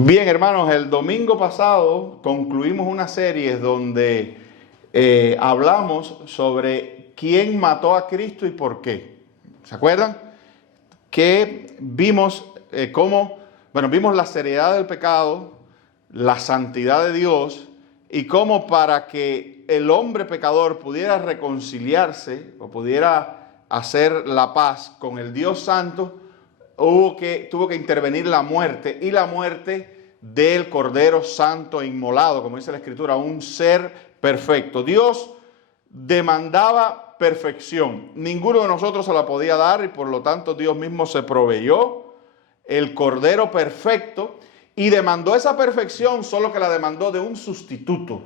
Bien, hermanos, el domingo pasado concluimos una serie donde hablamos sobre quién mató a Cristo y por qué. ¿Se acuerdan? Que vimos vimos la seriedad del pecado, la santidad de Dios y cómo para que el hombre pecador pudiera reconciliarse o pudiera hacer la paz con el Dios Santo, tuvo que intervenir la muerte, y la muerte del Cordero Santo inmolado, como dice la Escritura, un ser perfecto. Dios demandaba perfección. Ninguno de nosotros se la podía dar y por lo tanto Dios mismo se proveyó el Cordero perfecto y demandó esa perfección, solo que la demandó de un sustituto.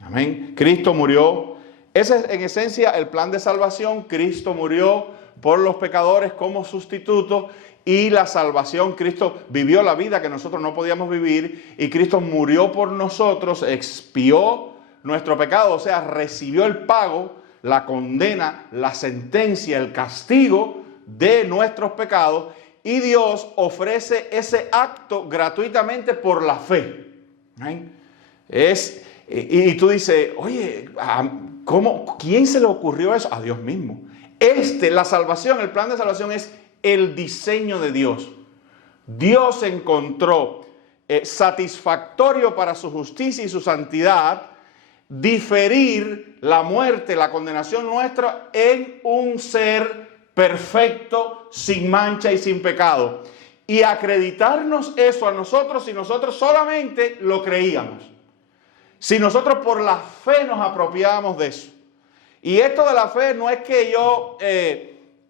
Amén. Cristo murió. Ese es en esencia el plan de salvación. Cristo murió por los pecadores como sustituto. Y la salvación, Cristo vivió la vida que nosotros no podíamos vivir y Cristo murió por nosotros, expió nuestro pecado, o sea, recibió el pago, la condena, la sentencia, el castigo de nuestros pecados, y Dios ofrece ese acto gratuitamente por la fe. Y tú dices, oye, ¿quién se le ocurrió eso? A Dios mismo. La salvación, el plan de salvación es el diseño de Dios. Dios encontró satisfactorio para su justicia y su santidad diferir la muerte, la condenación nuestra en un ser perfecto, sin mancha y sin pecado, y acreditarnos eso a nosotros si nosotros solamente lo creíamos, si nosotros por la fe nos apropiábamos de eso. Y esto de la fe no es que yo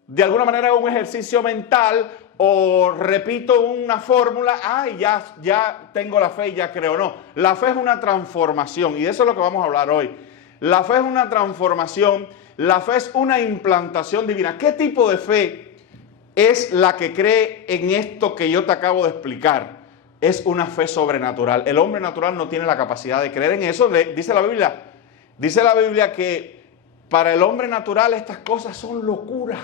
de alguna manera hago un ejercicio mental o repito una fórmula, ya tengo la fe y ya creo. No, la fe es una transformación y de eso es lo que vamos a hablar hoy. La fe es una transformación, la fe es una implantación divina. ¿Qué tipo de fe es la que cree en esto que yo te acabo de explicar? Es una fe sobrenatural. El hombre natural no tiene la capacidad de creer en eso. Dice la Biblia que para el hombre natural estas cosas son locura.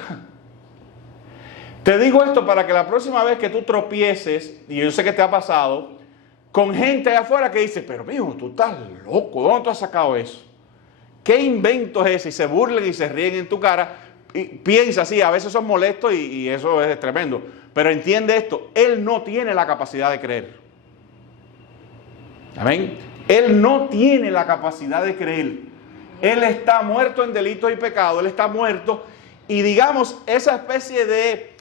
Te digo esto para que la próxima vez que tú tropieces, y yo sé que te ha pasado, con gente allá afuera que dice, pero mijo, tú estás loco, ¿dónde tú has sacado eso? ¿Qué invento es ese? Y se burlen y se ríen en tu cara. Y piensa así, a veces son molestos y eso es tremendo. Pero entiende esto, él no tiene la capacidad de creer. Amén. Él no tiene la capacidad de creer. Él está muerto en delitos y pecados, él está muerto. Y digamos, esa especie de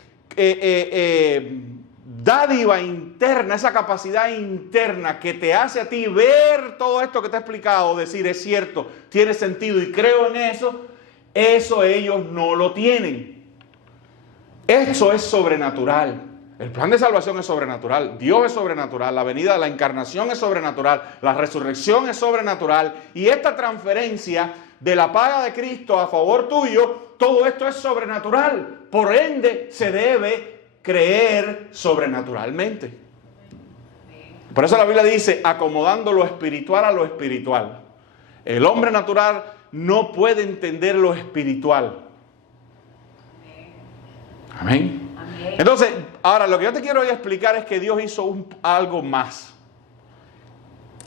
dádiva interna, esa capacidad interna que te hace a ti ver todo esto que te he explicado, decir es cierto, tiene sentido y creo en eso, eso ellos no lo tienen. Eso es sobrenatural. El plan de salvación es sobrenatural, Dios es sobrenatural, la venida de la encarnación es sobrenatural, la resurrección es sobrenatural, y esta transferencia de la paga de Cristo a favor tuyo, todo esto es sobrenatural. Por ende, se debe creer sobrenaturalmente. Por eso la Biblia dice, acomodando lo espiritual a lo espiritual. El hombre natural no puede entender lo espiritual. Amén. Entonces, ahora lo que yo te quiero hoy explicar es que Dios hizo algo más.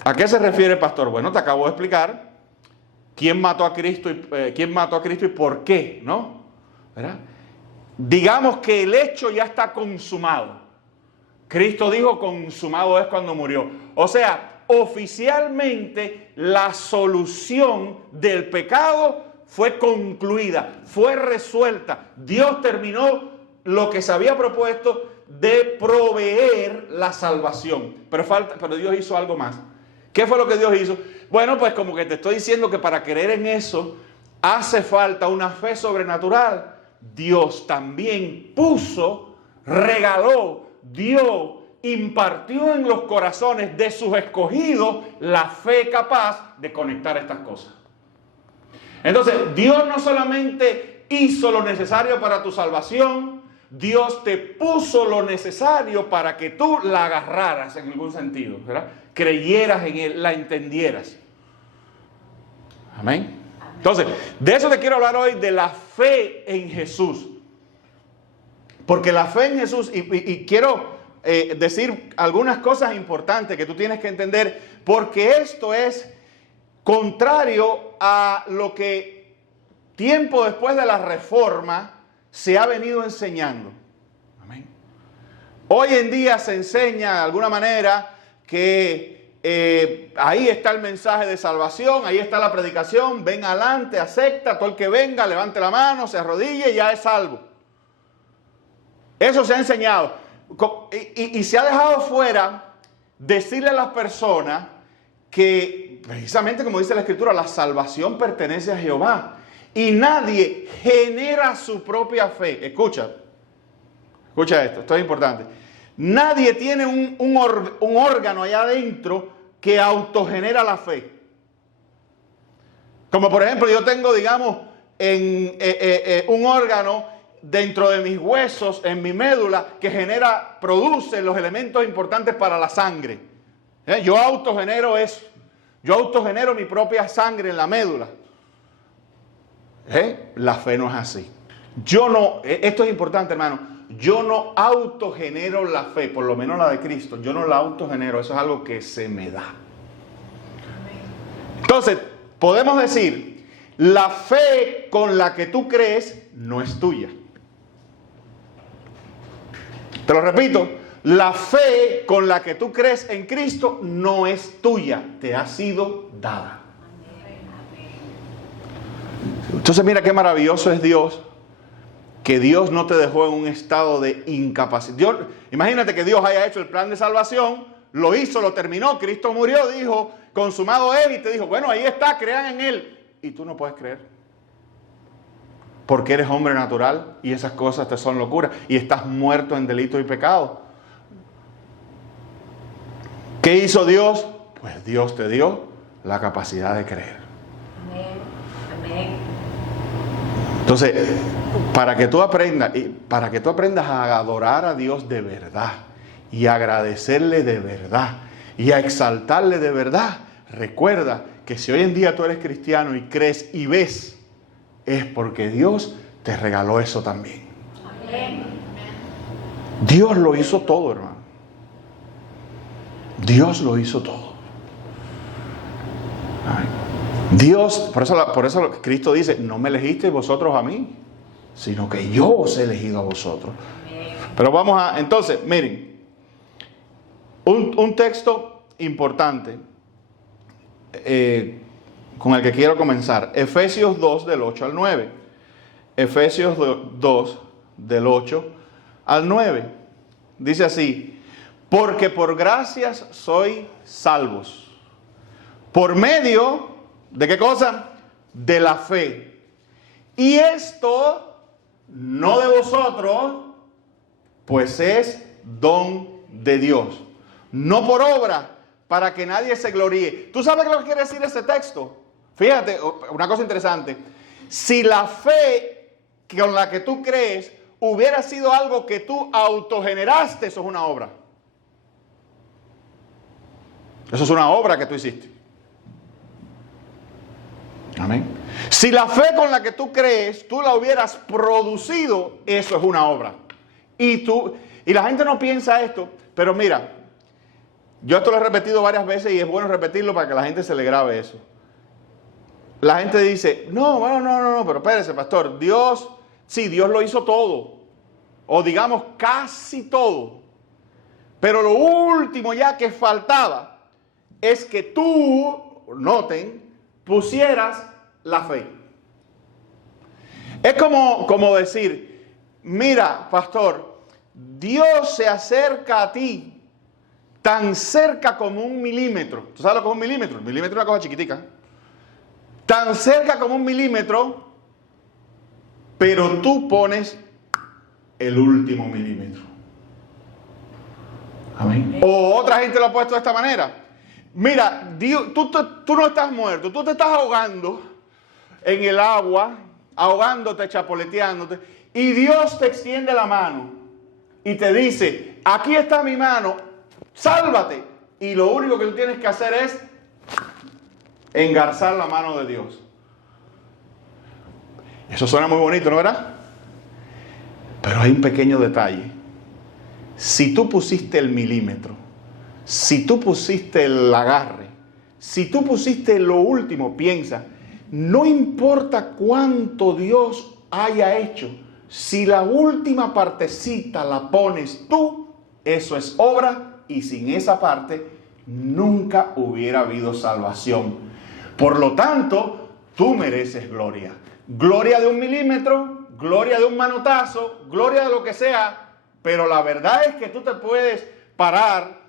¿A qué se refiere, pastor? Bueno, te acabo de explicar quién mató a Cristo y por qué, ¿no? ¿Verdad? Digamos que el hecho ya está consumado. Cristo dijo consumado es cuando murió. O sea, oficialmente la solución del pecado fue concluida, fue resuelta. Dios terminó lo que se había propuesto de proveer la salvación. Pero Dios hizo algo más. ¿Qué fue lo que Dios hizo? Bueno, pues como que te estoy diciendo que para creer en eso hace falta una fe sobrenatural. Dios también regaló, dio, impartió en los corazones de sus escogidos la fe capaz de conectar estas cosas. Entonces, Dios no solamente hizo lo necesario para tu salvación, Dios te puso lo necesario para que tú la agarraras en algún sentido, ¿verdad? Creyeras en Él, la entendieras. Amén. Entonces, de eso te quiero hablar hoy, de la fe en Jesús. Porque la fe en Jesús, y quiero decir algunas cosas importantes que tú tienes que entender, porque esto es contrario a lo que tiempo después de la Reforma se ha venido enseñando. Amén. Hoy en día se enseña de alguna manera que ahí está el mensaje de salvación, ahí está la predicación, ven adelante, acepta, todo el que venga, levante la mano, se arrodille y ya es salvo. Eso se ha enseñado. Y se ha dejado fuera decirle a las personas que, precisamente como dice la Escritura, la salvación pertenece a Jehová. Y nadie genera su propia fe. Escucha esto es importante. Nadie tiene un órgano allá adentro que autogenera la fe. Como por ejemplo, yo tengo, digamos, un órgano dentro de mis huesos, en mi médula, que produce los elementos importantes para la sangre. Yo autogenero eso. Yo autogenero mi propia sangre en la médula. La fe no es así. Esto es importante, hermano. Yo no autogenero la fe, por lo menos la de Cristo. Yo no la autogenero, eso es algo que se me da. Entonces, podemos decir, la fe con la que tú crees no es tuya. Te lo repito, la fe con la que tú crees en Cristo no es tuya, te ha sido dada. Entonces mira qué maravilloso es Dios, que Dios no te dejó en un estado de incapacidad. Imagínate que Dios haya hecho el plan de salvación, lo hizo, lo terminó, Cristo murió, dijo, consumado es, y te dijo, bueno, ahí está, crean en Él. Y tú no puedes creer. Porque eres hombre natural y esas cosas te son locura y estás muerto en delito y pecado. ¿Qué hizo Dios? Pues Dios te dio la capacidad de creer. Amén. Entonces, para que tú aprendas a adorar a Dios de verdad y a agradecerle de verdad y a exaltarle de verdad, recuerda que si hoy en día tú eres cristiano y crees y ves, es porque Dios te regaló eso también. Amén. Dios lo hizo todo, hermano. Dios lo hizo todo. Dios, por eso Cristo dice, no me elegisteis vosotros a mí, sino que yo os he elegido a vosotros. Amén. Pero entonces, miren, un texto importante con el que quiero comenzar. Efesios 2 del 8 al 9. Efesios 2 del 8 al 9. Dice así: porque por gracias sois salvos. Por medio, ¿de qué cosa? De la fe. Y esto no de vosotros, pues es don de Dios. No por obra, para que nadie se gloríe. ¿Tú sabes lo que quiere decir ese texto? Fíjate, una cosa interesante. Si la fe con la que tú crees hubiera sido algo que tú autogeneraste, eso es una obra. Eso es una obra que tú hiciste. Amén. Si la fe con la que tú crees, tú la hubieras producido, eso es una obra. Y la gente no piensa esto, pero mira, yo esto lo he repetido varias veces y es bueno repetirlo para que la gente se le grabe eso. La gente dice, no, pero espérese, pastor, Dios lo hizo todo. O digamos casi todo. Pero lo último ya que faltaba es que tú, noten, pusieras la fe. Es como decir, mira, pastor, Dios se acerca a ti tan cerca como 1 milímetro. ¿Tú sabes lo que es 1 milímetro? 1 milímetro es una cosa chiquitica. Tan cerca como 1 milímetro, pero tú pones el último milímetro. Amén. O otra gente lo ha puesto de esta manera. Mira, Dios, tú no estás muerto, tú te estás ahogando en el agua, ahogándote, chapoleteándote, y Dios te extiende la mano y te dice, aquí está mi mano, sálvate. Y lo único que tú tienes que hacer es engarzar la mano de Dios. Eso suena muy bonito, ¿no verdad? Pero hay un pequeño detalle. si tú pusiste el milímetro, si tú pusiste el agarre, si tú pusiste lo último, piensa, no importa cuánto Dios haya hecho, si la última partecita la pones tú, eso es obra, y sin esa parte nunca hubiera habido salvación. Por lo tanto, tú mereces gloria. Gloria de 1 milímetro, gloria de un manotazo, gloria de lo que sea, pero la verdad es que tú te puedes parar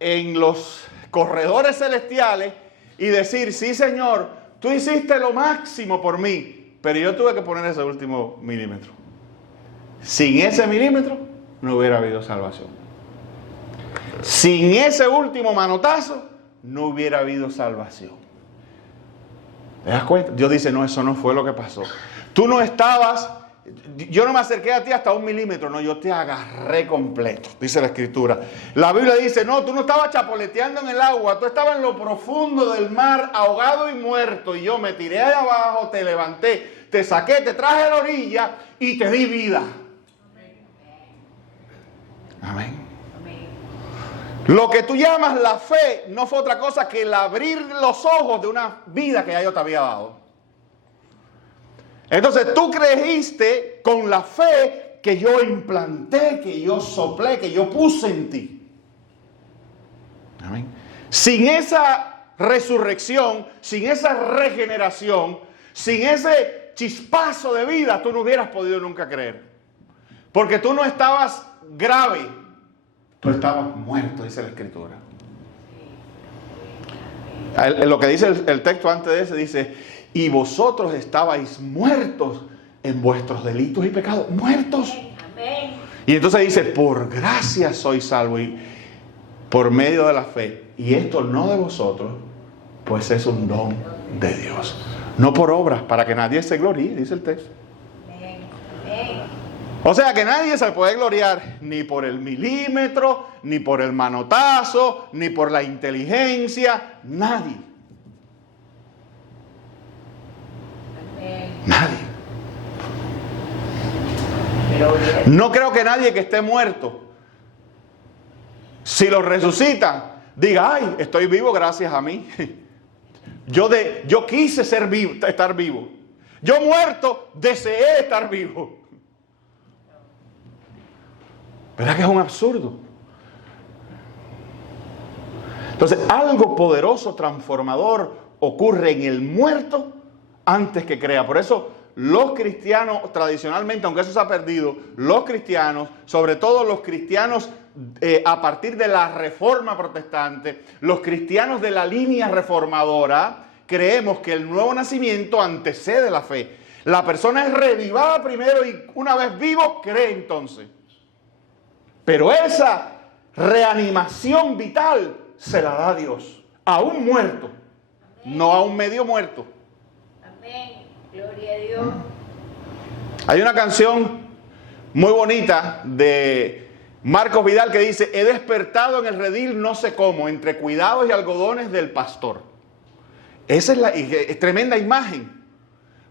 en los corredores celestiales y decir, sí Señor, tú hiciste lo máximo por mí, pero yo tuve que poner ese último milímetro. Sin ese milímetro no hubiera habido salvación. Sin ese último manotazo no hubiera habido salvación. ¿Te das cuenta? Dios dice, no, eso no fue lo que pasó. Tú no estabas, yo no me acerqué a ti hasta 1 milímetro, no, yo te agarré completo, dice la Escritura. La Biblia dice, no, tú no estabas chapoleteando en el agua, tú estabas en lo profundo del mar, ahogado y muerto, y yo me tiré ahí abajo, te levanté, te saqué, te traje a la orilla y te di vida. Amén. Lo que tú llamas la fe no fue otra cosa que el abrir los ojos de una vida que ya yo te había dado. Entonces tú creíste con la fe que yo implanté, que yo soplé, que yo puse en ti. Amén. Sin esa resurrección, sin esa regeneración, sin ese chispazo de vida, tú no hubieras podido nunca creer. Porque tú no estabas grave, tú estabas muerto, dice la Escritura. Lo que dice el texto antes de ese dice, y vosotros estabais muertos en vuestros delitos y pecados. Muertos. Amén. Y entonces dice, por gracia sois salvos y por medio de la fe. Y esto no de vosotros, pues es un don de Dios. No por obras, para que nadie se gloríe, dice el texto. Amén. Amén. O sea que nadie se puede gloriar ni por el milímetro, ni por el manotazo, ni por la inteligencia. Nadie. Nadie. No creo que nadie que esté muerto, si lo resucitan, diga, ay, estoy vivo gracias a mí. Yo quise ser vivo, estar vivo. Yo muerto, deseé estar vivo. ¿Verdad que es un absurdo? Entonces, algo poderoso, transformador, ocurre en el muerto antes que crea. Por eso los cristianos tradicionalmente, aunque eso se ha perdido, los cristianos, sobre todo los cristianos a partir de la Reforma Protestante, los cristianos de la línea reformadora, creemos que el nuevo nacimiento antecede la fe. La persona es revivada primero y una vez vivo, cree entonces. Pero esa reanimación vital se la da Dios a un muerto, no a un medio muerto. Amén. Gloria a Dios. Hay una canción muy bonita de Marcos Vidal que dice, he despertado en el redil no sé cómo, entre cuidados y algodones del pastor. Esa es tremenda imagen,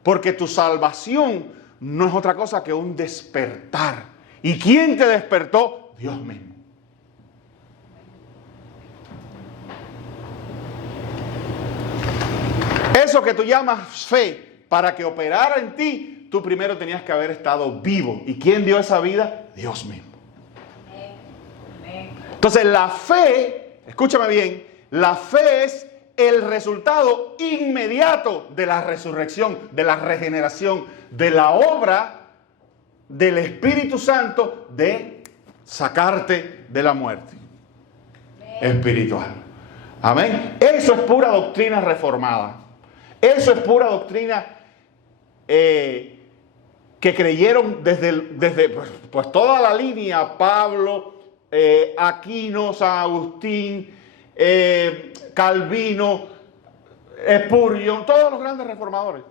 porque tu salvación no es otra cosa que un despertar. ¿Y quién te despertó? Dios mismo. Eso que tú llamas fe, para que operara en ti, tú primero tenías que haber estado vivo. ¿Y quién dio esa vida? Dios mismo. Entonces la fe, escúchame bien, la fe es el resultado inmediato de la resurrección, de la regeneración, de la obra del Espíritu Santo de sacarte de la muerte espiritual. Amén. Eso es pura doctrina reformada. Eso es pura doctrina que creyeron desde pues toda la línea, Pablo, Aquino, San Agustín, Calvino, Spurgeon, todos los grandes reformadores.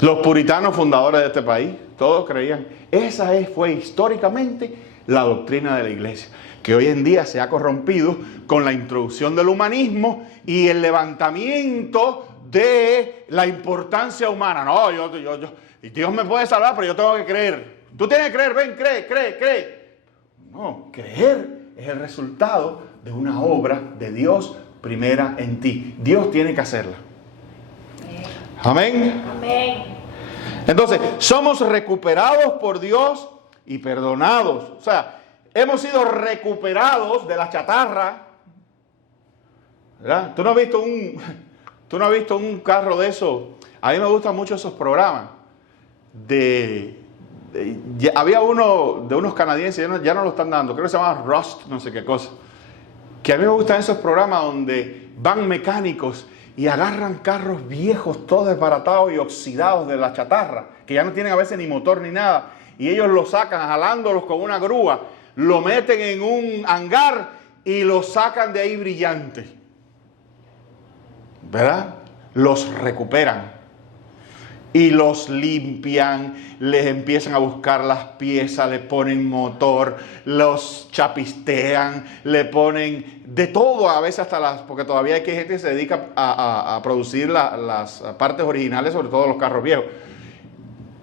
Los puritanos fundadores de este país, todos creían. Esa fue históricamente la doctrina de la iglesia, que hoy en día se ha corrompido con la introducción del humanismo y el levantamiento de la importancia humana. No, Dios me puede salvar, pero yo tengo que creer. Tú tienes que creer, ven, cree. No, creer es el resultado de una obra de Dios primera en ti. Dios tiene que hacerla. Amén. Amén. Entonces, somos recuperados por Dios y perdonados. O sea, hemos sido recuperados de la chatarra. ¿Verdad? ¿Tú no has visto un carro de esos? A mí me gustan mucho esos programas. Había uno de unos canadienses, ya no lo están dando, creo que se llama Rust, no sé qué cosa. Que a mí me gustan esos programas donde van mecánicos y agarran carros viejos, todos desbaratados y oxidados de la chatarra, que ya no tienen a veces ni motor ni nada, y ellos lo sacan jalándolos con una grúa, lo meten en un hangar y lo sacan de ahí brillante. ¿Verdad? Los recuperan y los limpian, les empiezan a buscar las piezas, le ponen motor, los chapistean, le ponen de todo, a veces hasta porque todavía hay gente que se dedica a producir las partes originales, sobre todo los carros viejos.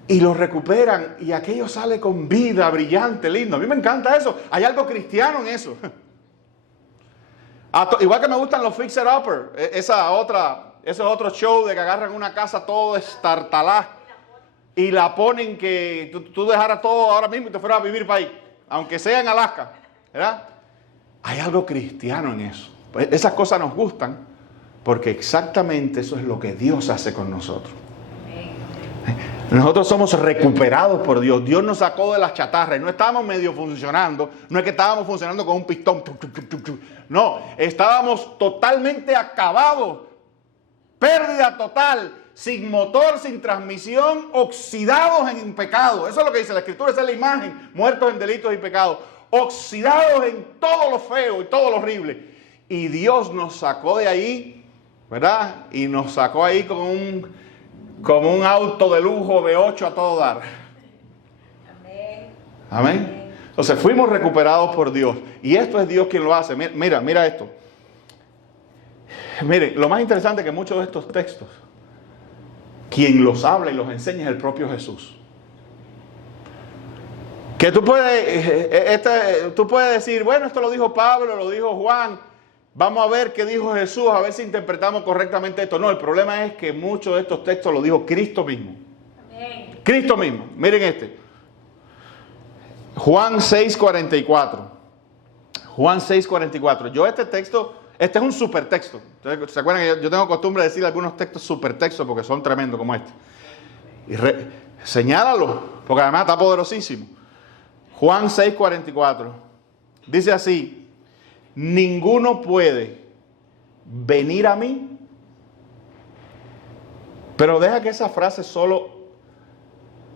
Y los recuperan y aquello sale con vida, brillante, lindo. A mí me encanta eso. Hay algo cristiano en eso. Igual que me gustan los Fixer Upper, ese otro show de que agarran una casa todo estartalá y la ponen que tú dejaras todo ahora mismo y te fueras a vivir para ahí, aunque sea en Alaska, ¿verdad? Hay algo cristiano en eso. Pues esas cosas nos gustan porque exactamente eso es lo que Dios hace con nosotros. Nosotros somos recuperados por Dios. Dios nos sacó de las chatarras. No estábamos medio funcionando. No es que estábamos funcionando con un pistón. No, estábamos totalmente acabados. Pérdida total. Sin motor, sin transmisión, oxidados en pecado. Eso es lo que dice la Escritura. Esa es la imagen. Muertos en delitos y pecados. Oxidados en todo lo feo y todo lo horrible. Y Dios nos sacó de ahí, ¿verdad? Y nos sacó ahí como un auto de lujo de 8 a todo dar. Amén. Amén. Entonces fuimos recuperados por Dios. Y esto es Dios quien lo hace. Mira esto. Mire, lo más interesante es que muchos de estos textos, quien los habla y los enseña es el propio Jesús. Que tú puedes decir, bueno, esto lo dijo Pablo, lo dijo Juan. Vamos a ver qué dijo Jesús, a ver si interpretamos correctamente esto. No, el problema es que muchos de estos textos lo dijo Cristo mismo. Amén. Cristo mismo. Miren este. Juan 6:44. Juan 6:44. Yo este es un super texto. ¿Se acuerdan que yo tengo costumbre de decir algunos textos super textos porque son tremendos como este? Y señálalo, porque además está poderosísimo. Juan 6:44. Dice así. Ninguno puede venir a mí. Pero deja que esa frase solo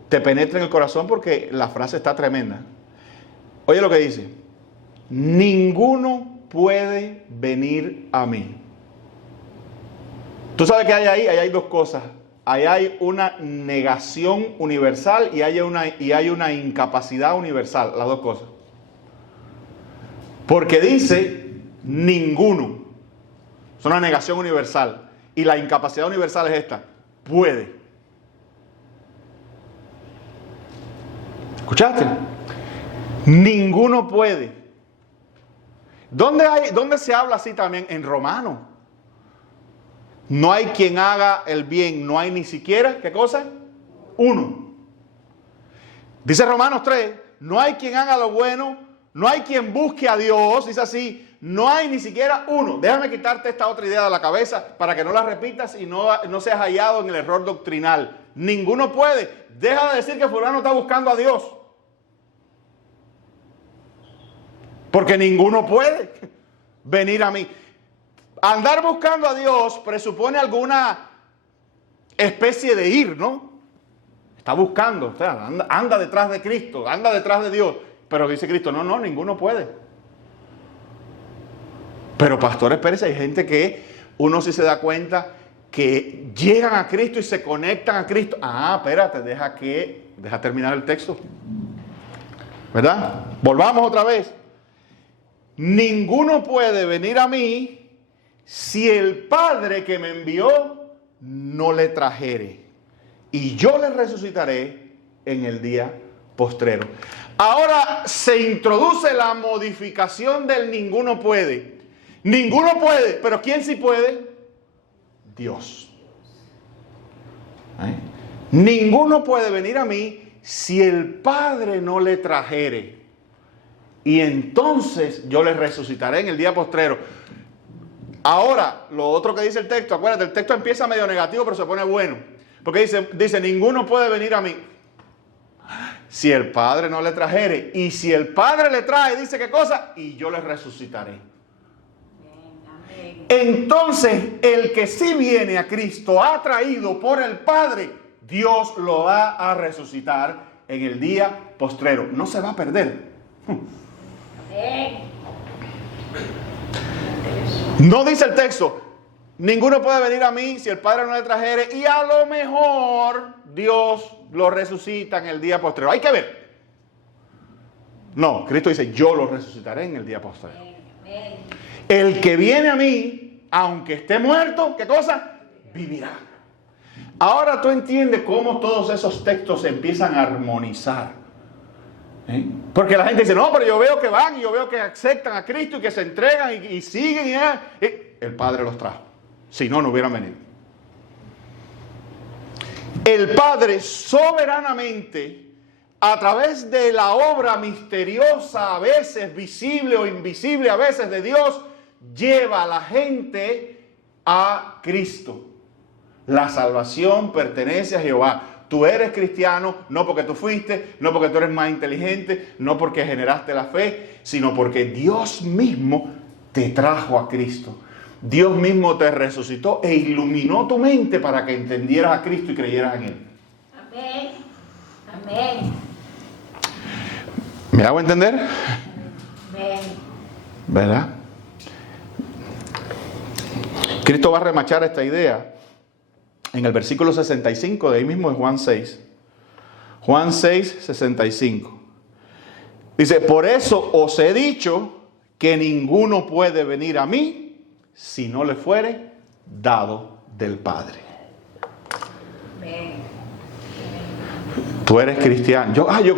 te penetre en el corazón porque la frase está tremenda. Oye lo que dice. Ninguno puede venir a mí. Tú sabes que hay ahí hay dos cosas. Ahí hay una negación universal y hay una incapacidad universal. Las dos cosas. Porque dice ninguno. Es una negación universal. Y la incapacidad universal es esta. Puede. ¿Escuchaste? Ninguno puede. ¿Dónde se habla así también? En Romanos. No hay quien haga el bien. No hay ni siquiera, ¿qué cosa? Uno. Dice Romanos 3. No hay quien haga lo bueno. No hay quien busque a Dios, dice así, no hay ni siquiera uno. Déjame quitarte esta otra idea de la cabeza para que no la repitas y no seas hallado en el error doctrinal. Ninguno puede. Deja de decir que fulano está buscando a Dios. Porque ninguno puede venir a mí. Andar buscando a Dios presupone alguna especie de ir, ¿no? Está buscando, o sea, anda detrás de Cristo, anda detrás de Dios. Pero dice Cristo, no, ninguno puede. Pero pastores Pérez, hay gente que uno sí se da cuenta que llegan a Cristo y se conectan a Cristo. Espérate, deja terminar el texto. ¿Verdad? Volvamos otra vez. Ninguno puede venir a mí si el Padre que me envió no le trajere. Y yo le resucitaré en el día postrero. Ahora se introduce la modificación del ninguno puede. Ninguno puede, pero ¿quién sí puede? Dios. Ninguno puede venir a mí si el Padre no le trajere. Y entonces yo le resucitaré en el día postrero. Ahora, lo otro que dice el texto, acuérdate, el texto empieza medio negativo, pero se pone bueno. Porque dice, ninguno puede venir a mí si el Padre no le trajere. Y si el Padre le trae, dice qué cosa, y yo le resucitaré. Entonces, el que sí viene a Cristo, atraído por el Padre, Dios lo va a resucitar en el día postrero. No se va a perder. No dice el texto, ninguno puede venir a mí si el Padre no le trajere, y a lo mejor Dios lo resucita en el día postrero. Hay que ver. No, Cristo dice, yo lo resucitaré en el día postrero. El que viene a mí, aunque esté muerto, ¿qué cosa? Vivirá. Ahora tú entiendes cómo todos esos textos se empiezan a armonizar. Porque la gente dice, no, pero yo veo que van y yo veo que aceptan a Cristo y que se entregan y siguen. Y el Padre los trajo. Si no, no hubieran venido. El Padre soberanamente, a través de la obra misteriosa, a veces visible o invisible, a veces de Dios, lleva a la gente a Cristo. La salvación pertenece a Jehová. Tú eres cristiano no porque tú fuiste, no porque tú eres más inteligente, no porque generaste la fe, sino porque Dios mismo te trajo a Cristo. Dios mismo te resucitó e iluminó tu mente para que entendieras a Cristo y creyeras en Él. Amén. Amén. ¿Me hago entender? Amén. ¿Verdad? Cristo va a remachar esta idea en el versículo 65 de ahí mismo de Juan 6. Juan 6, 65. Dice, por eso os he dicho que ninguno puede venir a mí si no le fuere dado del Padre. Amén. Tú eres cristiano.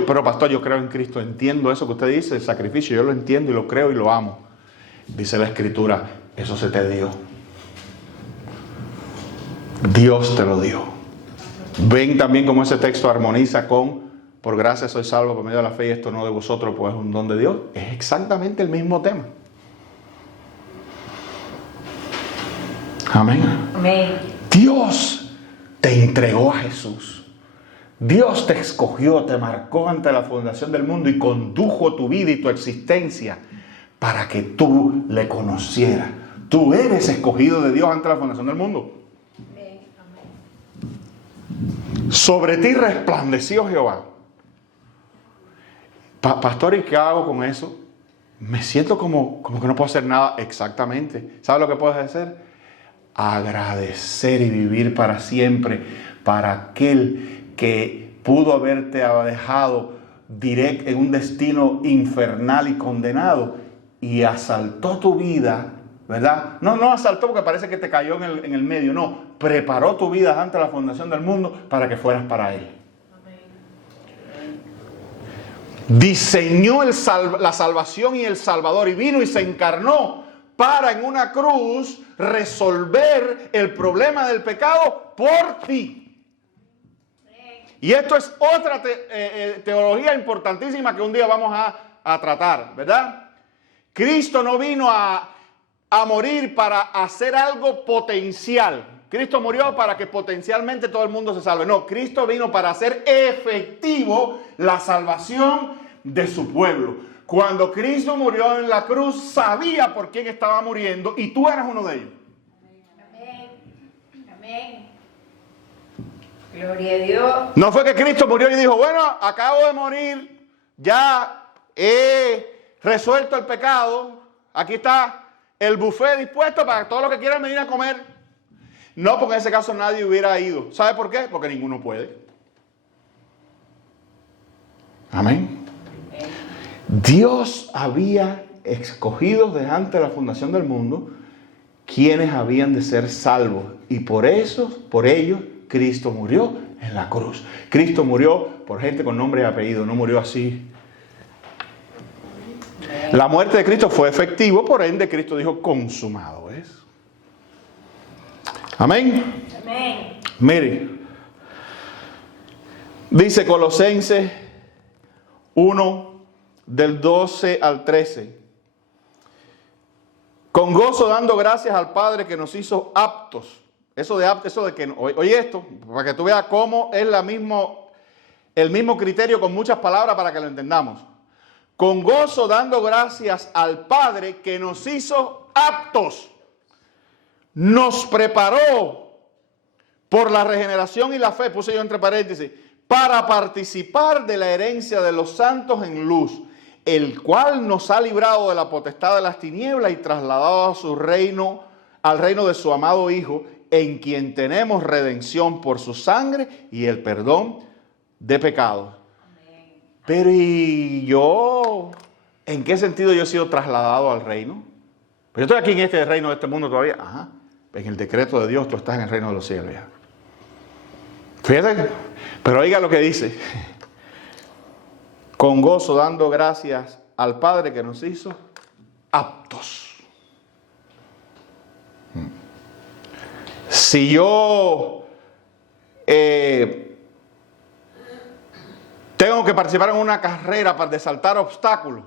Pero pastor, yo creo en Cristo. Entiendo eso que usted dice, el sacrificio. Yo lo entiendo y lo creo y lo amo. Dice la Escritura, eso se te dio. Dios te lo dio. Ven también cómo ese texto armoniza con por gracia soy salvo por medio de la fe y esto no de vosotros, pues es un don de Dios. Es exactamente el mismo tema. Amén. Amén. Dios te entregó a Jesús. Dios te escogió, te marcó ante la fundación del mundo y condujo tu vida y tu existencia para que tú le conocieras. Tú eres escogido de Dios ante la fundación del mundo. Sobre ti resplandeció Jehová. Pastor, ¿y qué hago con eso? Me siento como que no puedo hacer nada. Exactamente. ¿Sabes lo que puedes hacer? Agradecer y vivir para siempre para aquel que pudo haberte dejado directo en un destino infernal y condenado y asaltó tu vida, ¿verdad? No asaltó porque parece que te cayó en el medio, no. Preparó tu vida antes de la fundación del mundo para que fueras para Él. Diseñó la salvación y el Salvador y vino y se encarnó para en una cruz resolver el problema del pecado por ti. Y esto es otra teología importantísima que un día vamos a tratar, ¿verdad? Cristo no vino a morir para hacer algo potencial. Cristo murió para que potencialmente todo el mundo se salve. No, Cristo vino para hacer efectivo la salvación de su pueblo. Cuando Cristo murió en la cruz, sabía por quién estaba muriendo y tú eras uno de ellos. Amén. Amén. Gloria a Dios. No fue que Cristo murió y dijo, bueno, acabo de morir, ya he resuelto el pecado, aquí está el buffet dispuesto para todos los que quieran venir a comer. No, porque en ese caso nadie hubiera ido. ¿Sabe por qué? Porque ninguno puede. Amén. Dios había escogido desde antes de la fundación del mundo quienes habían de ser salvos. Y por ellos, Cristo murió en la cruz. Cristo murió por gente con nombre y apellido, no murió así. La muerte de Cristo fue efectiva, por ende Cristo dijo consumado es. Amén. Amén. Mire, dice Colosenses 1 del 12 al 13. Con gozo dando gracias al Padre que nos hizo aptos. Eso de que, oye esto, para que tú veas cómo es el mismo criterio con muchas palabras para que lo entendamos. Con gozo dando gracias al Padre que nos hizo aptos. Nos preparó por la regeneración y la fe, puse yo entre paréntesis, para participar de la herencia de los santos en luz, el cual nos ha librado de la potestad de las tinieblas y trasladado a su reino, al reino de su amado Hijo, en quien tenemos redención por su sangre y el perdón de pecados. Amén. Pero ¿y yo? ¿En qué sentido yo he sido trasladado al reino? Pero yo estoy aquí en este reino de este mundo todavía. Ajá. En el decreto de Dios tú estás en el reino de los cielos ya. Fíjate, pero oiga lo que dice. Con gozo dando gracias al Padre que nos hizo aptos. Si yo tengo que participar en una carrera de saltar obstáculos,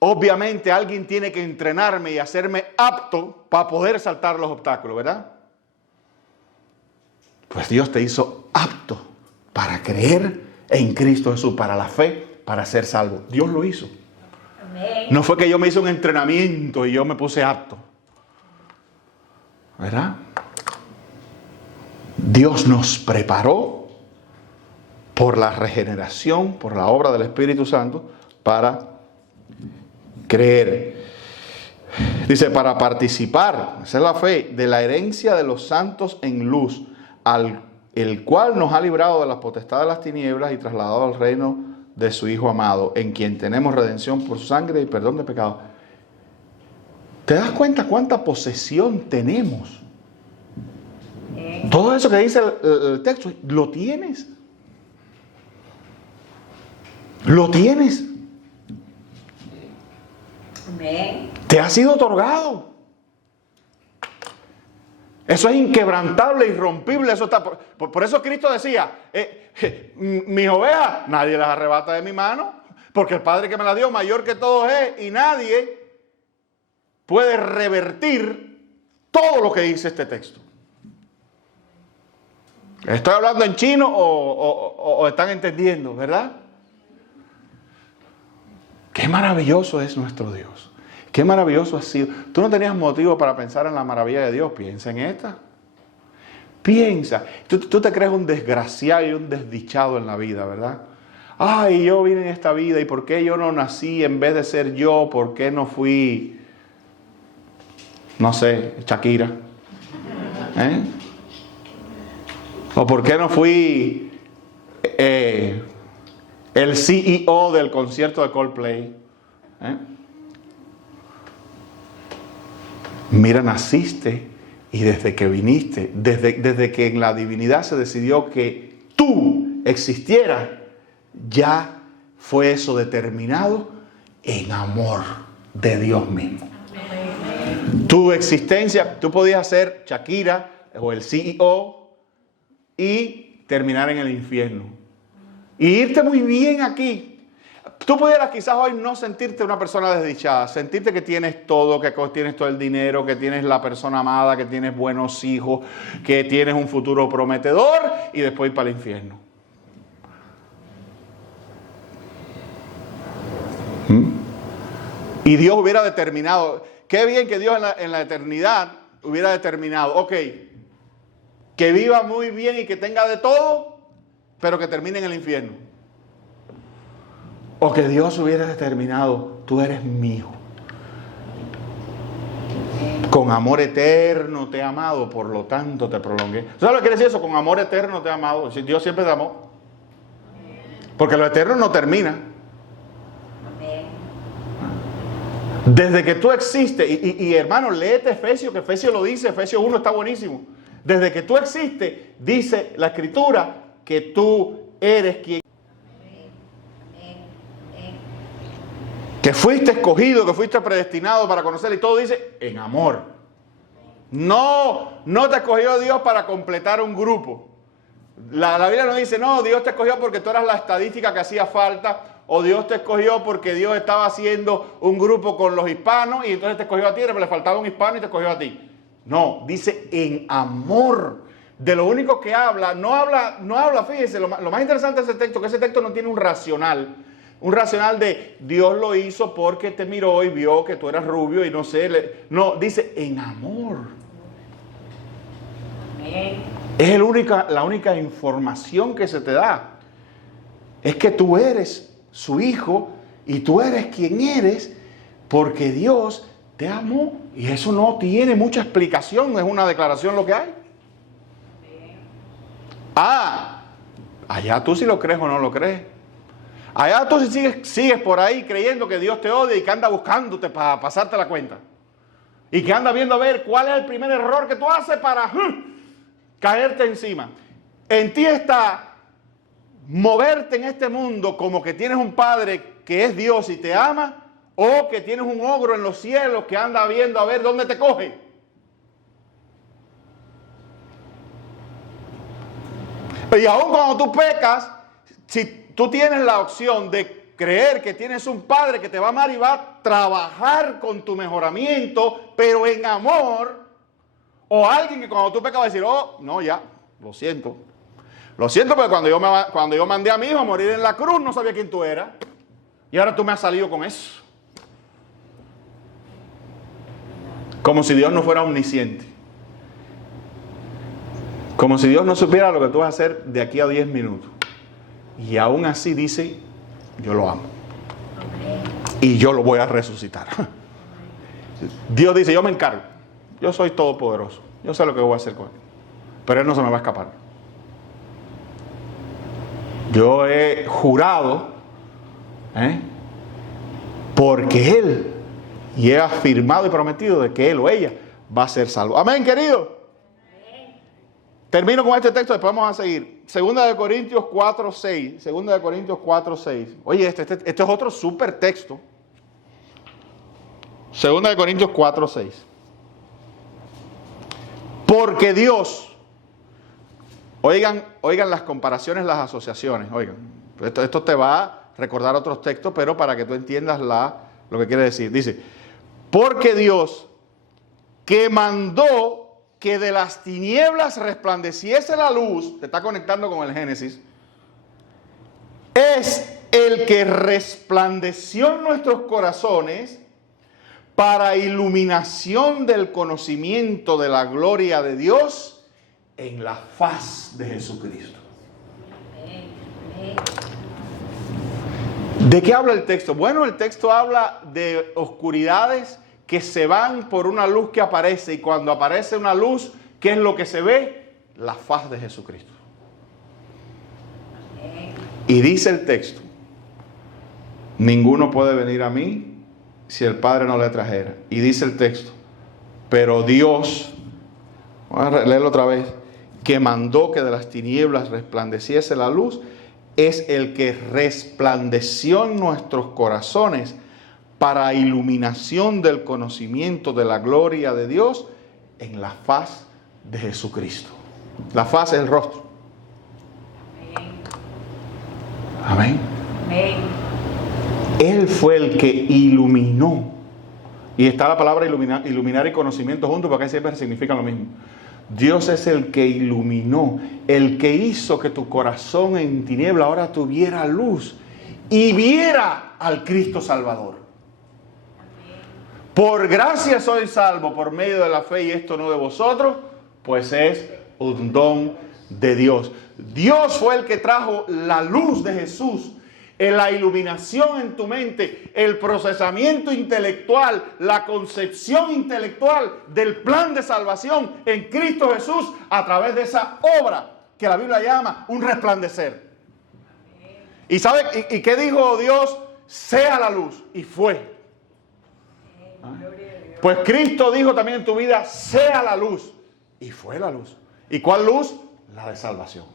obviamente alguien tiene que entrenarme y hacerme apto para poder saltar los obstáculos, ¿verdad? Pues Dios te hizo apto para creer en Cristo Jesús, para la fe, para ser salvo. Dios lo hizo. Amén. No fue que yo me hice un entrenamiento y yo me puse apto. ¿Verdad? Dios nos preparó por la regeneración, por la obra del Espíritu Santo, para creer. Dice, para participar, esa es la fe, de la herencia de los santos en luz, el cual nos ha librado de la potestad de las tinieblas y trasladado al reino de su Hijo amado, en quien tenemos redención por su sangre y perdón de pecados. ¿Te das cuenta cuánta posesión tenemos? Todo eso que dice el texto, lo tienes. Lo tienes. Amén. Te ha sido otorgado. Eso es inquebrantable, irrompible. Eso está por eso Cristo decía, mis ovejas, nadie las arrebata de mi mano, porque el Padre que me las dio mayor que todos es, y nadie puede revertir todo lo que dice este texto. ¿Estoy hablando en chino o están entendiendo, verdad? Qué maravilloso es nuestro Dios. Qué maravilloso ha sido. Tú no tenías motivo para pensar en la maravilla de Dios. Piensa en esta. Piensa. Tú te crees un desgraciado y un desdichado en la vida, ¿verdad? Ay, yo vine en esta vida y ¿por qué yo no nací en vez de ser yo? ¿Por qué no fui, no sé, Shakira? ¿O por qué no fui el CEO del concierto de Coldplay? Mira, naciste y desde que viniste, desde que en la divinidad se decidió que tú existieras, ya fue eso determinado en amor de Dios mismo. Tu existencia, tú podías ser Shakira o el CEO y terminar en el infierno. Y irte muy bien aquí. Tú pudieras quizás hoy no sentirte una persona desdichada, sentirte que tienes todo, que tienes todo el dinero, que tienes la persona amada, que tienes buenos hijos, que tienes un futuro prometedor y después ir para el infierno. Y Dios hubiera determinado, qué bien que Dios en la eternidad hubiera determinado, ok, que viva muy bien y que tenga de todo, pero que termine en el infierno. O que Dios hubiera determinado, tú eres mío. Con amor eterno te he amado, por lo tanto te prolongué. ¿Sabes lo que quiere decir eso? Con amor eterno te he amado. Dios siempre te amó. Porque lo eterno no termina. Desde que tú existes, y hermano, léete Efesios, que Efesios lo dice, Efesios 1 está buenísimo. Desde que tú existes, dice la Escritura, que tú eres quien... Que fuiste escogido, que fuiste predestinado para conocer, y todo dice en amor. No te escogió Dios para completar un grupo. La Biblia no dice, no, Dios te escogió porque tú eras la estadística que hacía falta, o Dios te escogió porque Dios estaba haciendo un grupo con los hispanos y entonces te escogió a ti, pero le faltaba un hispano y te escogió a ti. No, dice en amor. De lo único que habla, no habla, fíjese, lo más interesante de ese texto, que ese texto no tiene un racional de Dios lo hizo porque te miró y vio que tú eras rubio y no sé, no, dice en amor. Amén. Es la única información que se te da. Es que tú eres su hijo y tú eres quien eres porque Dios te amó. Y eso no tiene mucha explicación, es una declaración lo que hay. Allá tú si lo crees o no lo crees. Allá tú si sigues por ahí creyendo que Dios te odia y que anda buscándote para pasarte la cuenta. Y que anda viendo a ver cuál es el primer error que tú haces para caerte encima. En ti está moverte en este mundo como que tienes un padre que es Dios y te ama, o que tienes un ogro en los cielos que anda viendo a ver dónde te coge. Y aún cuando tú pecas, si tú tienes la opción de creer que tienes un padre que te va a amar y va a trabajar con tu mejoramiento, pero en amor, o alguien que cuando tú pecas va a decir, oh, no, ya, lo siento. Lo siento porque cuando yo mandé a mi hijo a morir en la cruz, no sabía quién tú eras. Y ahora tú me has salido con eso. Como si Dios no fuera omnisciente. Como si Dios no supiera lo que tú vas a hacer de aquí a 10 minutos. Y aún así dice, yo lo amo. Y yo lo voy a resucitar. Dios dice, yo me encargo. Yo soy todopoderoso. Yo sé lo que voy a hacer con él. Pero él no se me va a escapar. Yo he jurado, porque él, y he afirmado y prometido de que él o ella va a ser salvo. Amén, querido. Termino con este texto, después vamos a seguir. Segunda de Corintios 4:6. Segunda de Corintios 4:6. Oye, este es otro súper texto. Segunda de Corintios 4:6. Porque Dios, oigan las comparaciones, las asociaciones, oigan. Esto te va a recordar otros textos, pero para que tú entiendas lo que quiere decir. Dice, porque Dios, que mandó que de las tinieblas resplandeciese la luz, te está conectando con el Génesis, es el que resplandeció en nuestros corazones para iluminación del conocimiento de la gloria de Dios en la faz de Jesucristo. ¿De qué habla el texto? Bueno, el texto habla de oscuridades que se van por una luz que aparece, y cuando aparece una luz, ¿qué es lo que se ve? La faz de Jesucristo. Y dice el texto, ninguno puede venir a mí si el Padre no le trajera. Y dice el texto, pero Dios, vamos a leerlo otra vez, que mandó que de las tinieblas resplandeciese la luz, es el que resplandeció en nuestros corazones para iluminación del conocimiento de la gloria de Dios en la faz de Jesucristo. La faz es el rostro. Amén. Amén. Él fue el que iluminó. Y está la palabra iluminar y conocimiento juntos, porque siempre significan lo mismo. Dios es el que iluminó, el que hizo que tu corazón en tiniebla ahora tuviera luz y viera al Cristo Salvador. Por gracia soy salvo por medio de la fe, y esto no de vosotros, pues es un don de Dios. Dios fue el que trajo la luz de Jesús, la iluminación en tu mente, el procesamiento intelectual, la concepción intelectual del plan de salvación en Cristo Jesús a través de esa obra que la Biblia llama un resplandecer. ¿Y sabe y qué dijo Dios? Sea la luz, y fue. Pues Cristo dijo también en tu vida, sea la luz, y fue la luz. ¿Y cuál luz? La de salvación.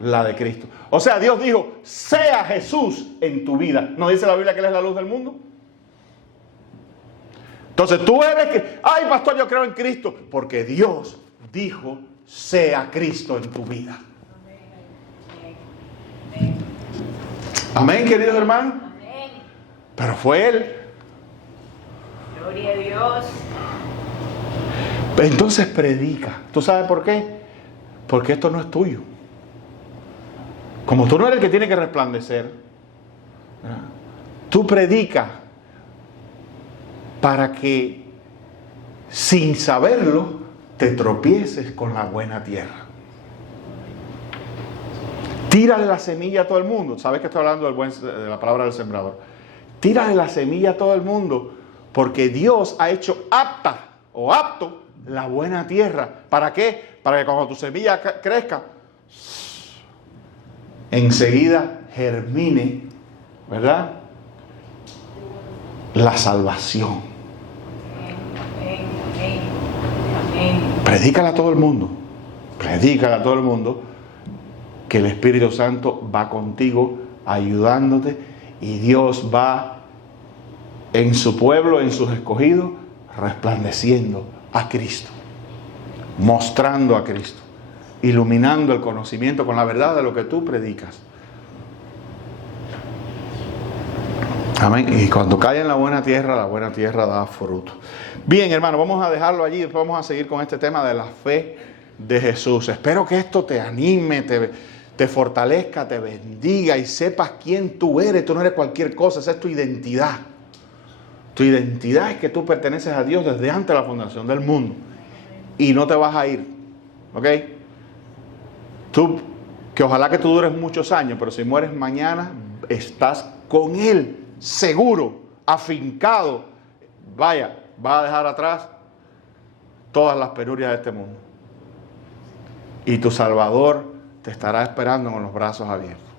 la de Cristo. O sea, Dios dijo, sea Jesús en tu vida. ¿No dice la Biblia que Él es la luz del mundo? Entonces tú eres que, ay pastor, yo creo en Cristo, porque Dios dijo, sea Cristo en tu vida. Amén, queridos hermanos. Amén. Pero fue Él. Gloria a Dios. Entonces predica. ¿Tú sabes por qué? Porque esto no es tuyo. Como tú no eres el que tiene que resplandecer, tú predicas para que sin saberlo te tropieces con la buena tierra. Tírale la semilla a todo el mundo. ¿Sabes que estoy hablando de la palabra del sembrador? Tírale la semilla a todo el mundo porque Dios ha hecho apta o apto la buena tierra. ¿Para qué? Para que cuando tu semilla crezca, enseguida germine, ¿verdad? La salvación. Amén. Amén. Amén. Predícala a todo el mundo. Predícala a todo el mundo que el Espíritu Santo va contigo, ayudándote, y Dios va en su pueblo, en sus escogidos, resplandeciendo a Cristo, mostrando a Cristo, iluminando el conocimiento con la verdad de lo que tú predicas. Amén. Y cuando cae en la buena tierra da fruto. Bien, hermano, vamos a dejarlo allí. Después vamos a seguir con este tema de la fe de Jesús. Espero que esto te anime, te fortalezca, te bendiga y sepas quién tú eres. Tú no eres cualquier cosa, esa es tu identidad. Tu identidad es que tú perteneces a Dios desde antes de la fundación del mundo. Y no te vas a ir. ¿Ok? Que ojalá que tú dures muchos años, pero si mueres mañana, estás con Él, seguro, afincado. Vaya, vas a dejar atrás todas las penurias de este mundo. Y tu Salvador te estará esperando con los brazos abiertos.